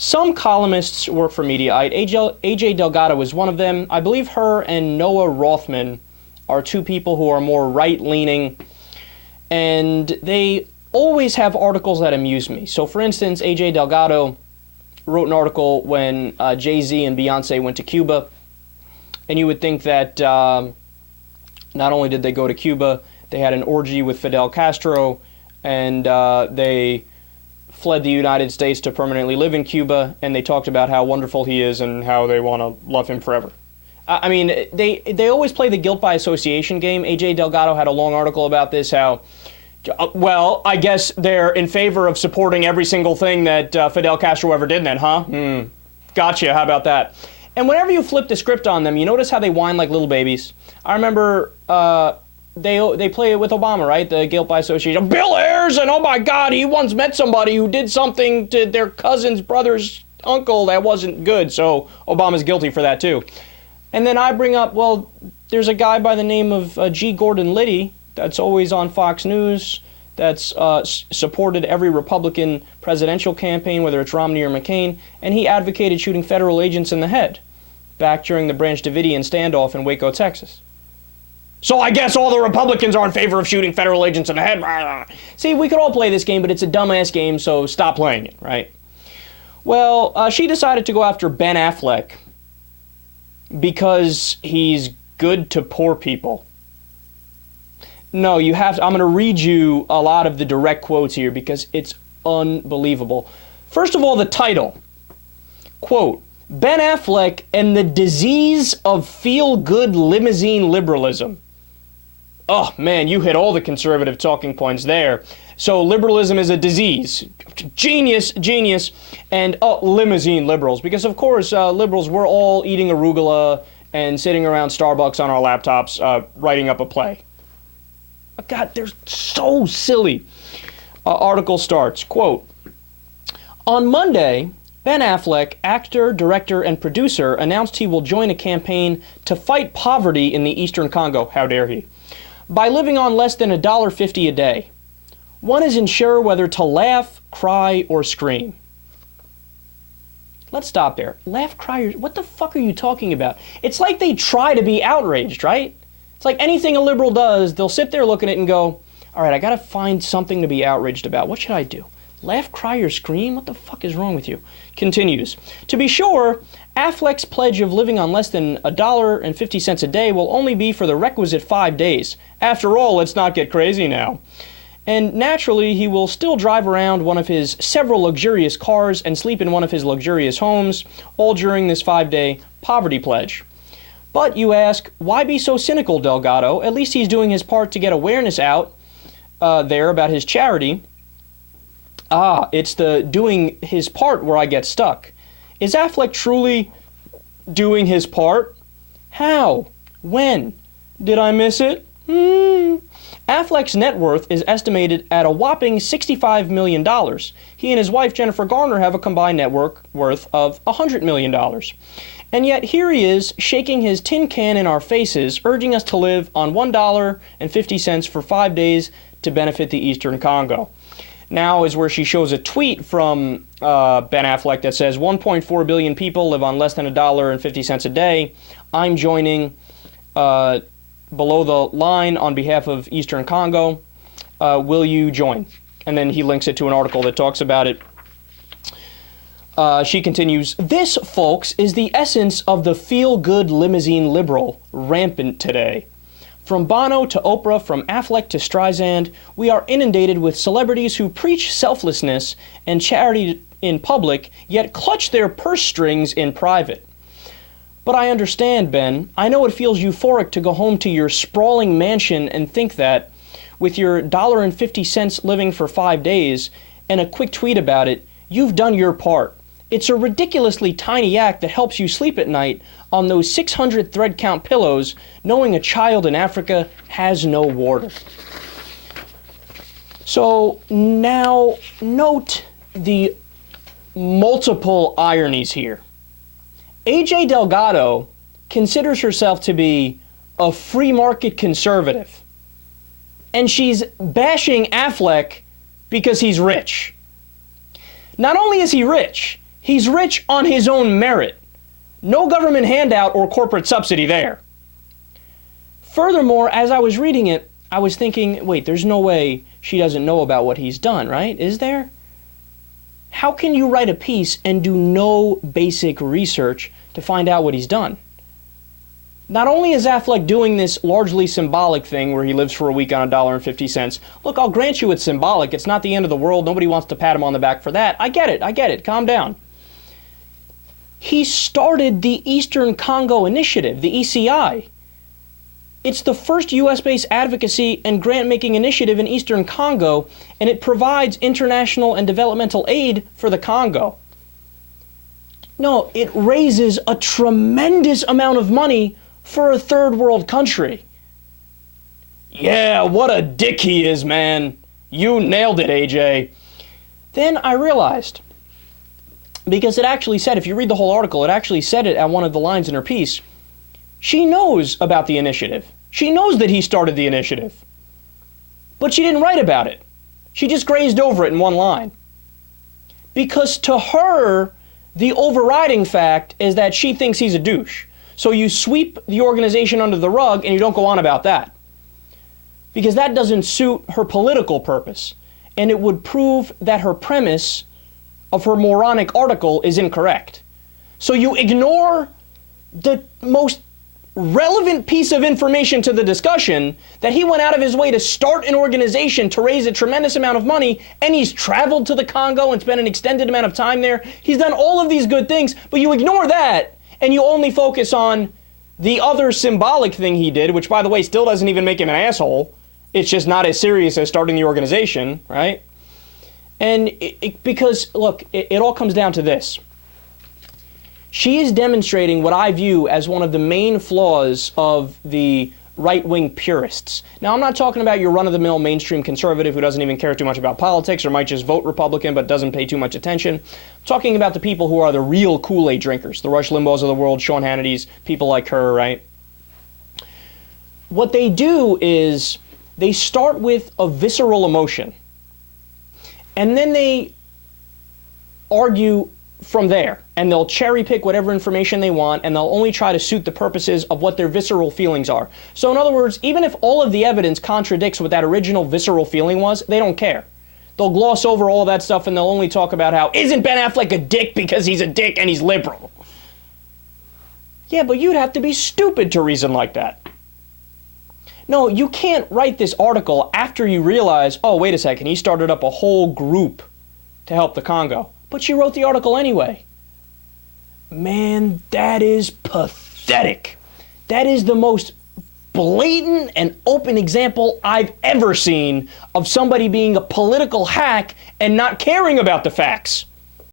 Some columnists work for Mediaite. AJ Delgado is one of them. I believe her and Noah Rothman are two people who are more right-leaning, and they always have articles that amuse me. So, for instance, AJ Delgado wrote an article when Jay-Z and Beyonce went to Cuba, and you would think that not only did they go to Cuba, they had an orgy with Fidel Castro, and they fled the United States to permanently live in Cuba, and they talked about how wonderful he is and how they want to love him forever. I mean, they always play the guilt by association game. AJ Delgado had a long article about this, how, well, I guess they're in favor of supporting every single thing that Fidel Castro ever did then, huh? Gotcha, how about that? And whenever you flip the script on them, you notice how they whine like little babies. I remember they play it with Obama, right? The guilt by association. Bill Ayers, and oh my God, he once met somebody who did something to their cousin's brother's uncle that wasn't good, so Obama's guilty for that too. And then I bring up, well, there's a guy by the name of G. Gordon Liddy that's always on Fox News, that's supported every Republican presidential campaign, whether it's Romney or McCain, and he advocated shooting federal agents in the head back during the Branch Davidian standoff in Waco, Texas. So I guess all the Republicans are in favor of shooting federal agents in the head. See, we could all play this game, but it's a dumbass game, so stop playing it, right? Well, she decided to go after Ben Affleck because he's good to poor people. No, you have to, I'm going to read you a lot of the direct quotes here because it's unbelievable. First of all, the title. Quote, Ben Affleck and the disease of feel-good limousine liberalism. Oh, man, you hit all the conservative talking points there. So liberalism is a disease. Genius, genius. And limousine liberals. Because, of course, liberals, we're all eating arugula and sitting around Starbucks on our laptops writing up a play. God, they're so silly. Article starts, quote, on Monday, Ben Affleck, actor, director, and producer, announced he will join a campaign to fight poverty in the Eastern Congo. How dare he? By living on less than $1.50 a day. One is unsure whether to laugh, cry, or scream. Let's stop there. Laugh, cry, or... what the fuck are you talking about? It's like they try to be outraged, right? It's like anything a liberal does, they'll sit there look at it and go, all right, I got to find something to be outraged about. What should I do? Laugh, cry, or scream? What the fuck is wrong with you? Continues. To be sure, Affleck's pledge of living on less than $1.50 a day will only be for the requisite 5 days. After all, let's not get crazy now. And naturally, he will still drive around one of his several luxurious cars and sleep in one of his luxurious homes, all during this 5-day poverty pledge. But you ask, why be so cynical, Delgado? At least he's doing his part to get awareness out there about his charity. It's the doing his part where I get stuck. Is Affleck truly doing his part? How? When? Did I miss it? Affleck's net worth is estimated at a whopping $65 million. He and his wife, Jennifer Garner, have a combined net worth of $100 million. And yet here he is, shaking his tin can in our faces, urging us to live on $1.50 for 5 days to benefit the Eastern Congo. Now is where she shows a tweet from Ben Affleck that says 1.4 billion people live on less than $1.50 a day. I'm joining below the line on behalf of Eastern Congo. Will you join? And then he links it to an article that talks about it. She continues, this, folks, is the essence of the feel-good limousine liberal, rampant today. From Bono to Oprah, from Affleck to Streisand, we are inundated with celebrities who preach selflessness and charity in public, yet clutch their purse strings in private. But I understand, Ben. I know it feels euphoric to go home to your sprawling mansion and think that, with your $1.50 living for 5 days and a quick tweet about it, you've done your part. It's a ridiculously tiny act that helps you sleep at night on those 600 thread count pillows, knowing a child in Africa has no water. So now note the multiple ironies here. AJ Delgado considers herself to be a free market conservative, and she's bashing Affleck because he's rich. Not only is he rich, He's rich on his own merit. No government handout or corporate subsidy there. Furthermore, as I was reading it, I was thinking, wait, there's no way she doesn't know about what he's done, right? Is there? How can you write a piece and do no basic research to find out what he's done? Not only is Affleck doing this largely symbolic thing where he lives for a week on $1.50. Look, I'll grant you it's symbolic. It's not the end of the world. Nobody wants to pat him on the back for that. I get it. Calm down. He started the Eastern Congo Initiative, the ECI. It's the first U.S.-based advocacy and grant-making initiative in Eastern Congo, and it provides international and developmental aid for the Congo. No, it raises a tremendous amount of money for a third world country. Yeah, what a dick he is, man. You nailed it, AJ. Then I realized, because it actually said, if you read the whole article, it actually said it at one of the lines in her piece, she knows about the initiative. She knows that he started the initiative. But she didn't write about it. She just grazed over it in one line. Because to her, the overriding fact is that she thinks he's a douche. So you sweep the organization under the rug and you don't go on about that. Because that doesn't suit her political purpose. And it would prove that her premise of her moronic article is incorrect. So you ignore the most relevant piece of information to the discussion, that he went out of his way to start an organization to raise a tremendous amount of money, and he's traveled to the Congo and spent an extended amount of time there. He's done all of these good things, but you ignore that, and you only focus on the other symbolic thing he did, which, by the way, still doesn't even make him an asshole. It's just not as serious as starting the organization, right? And because, look, it all comes down to this. She is demonstrating what I view as one of the main flaws of the right-wing purists. Now, I'm not talking about your run-of-the-mill mainstream conservative who doesn't even care too much about politics or might just vote Republican but doesn't pay too much attention. I'm talking about the people who are the real Kool-Aid drinkers, the Rush Limbaughs of the world, Sean Hannity's, people like her, right? What they do is they start with a visceral emotion, and then they argue from there, and they'll cherry pick whatever information they want, and they'll only try to suit the purposes of what their visceral feelings are. So in other words, even if all of the evidence contradicts what that original visceral feeling was, they don't care. They'll gloss over all that stuff, and they'll only talk about how, isn't Ben Affleck a dick because he's a dick and he's liberal? Yeah, but you'd have to be stupid to reason like that. No, you can't write this article after you realize, oh, wait a second, he started up a whole group to help the Congo. But she wrote the article anyway. Man, that is pathetic. That is the most blatant and open example I've ever seen of somebody being a political hack and not caring about the facts.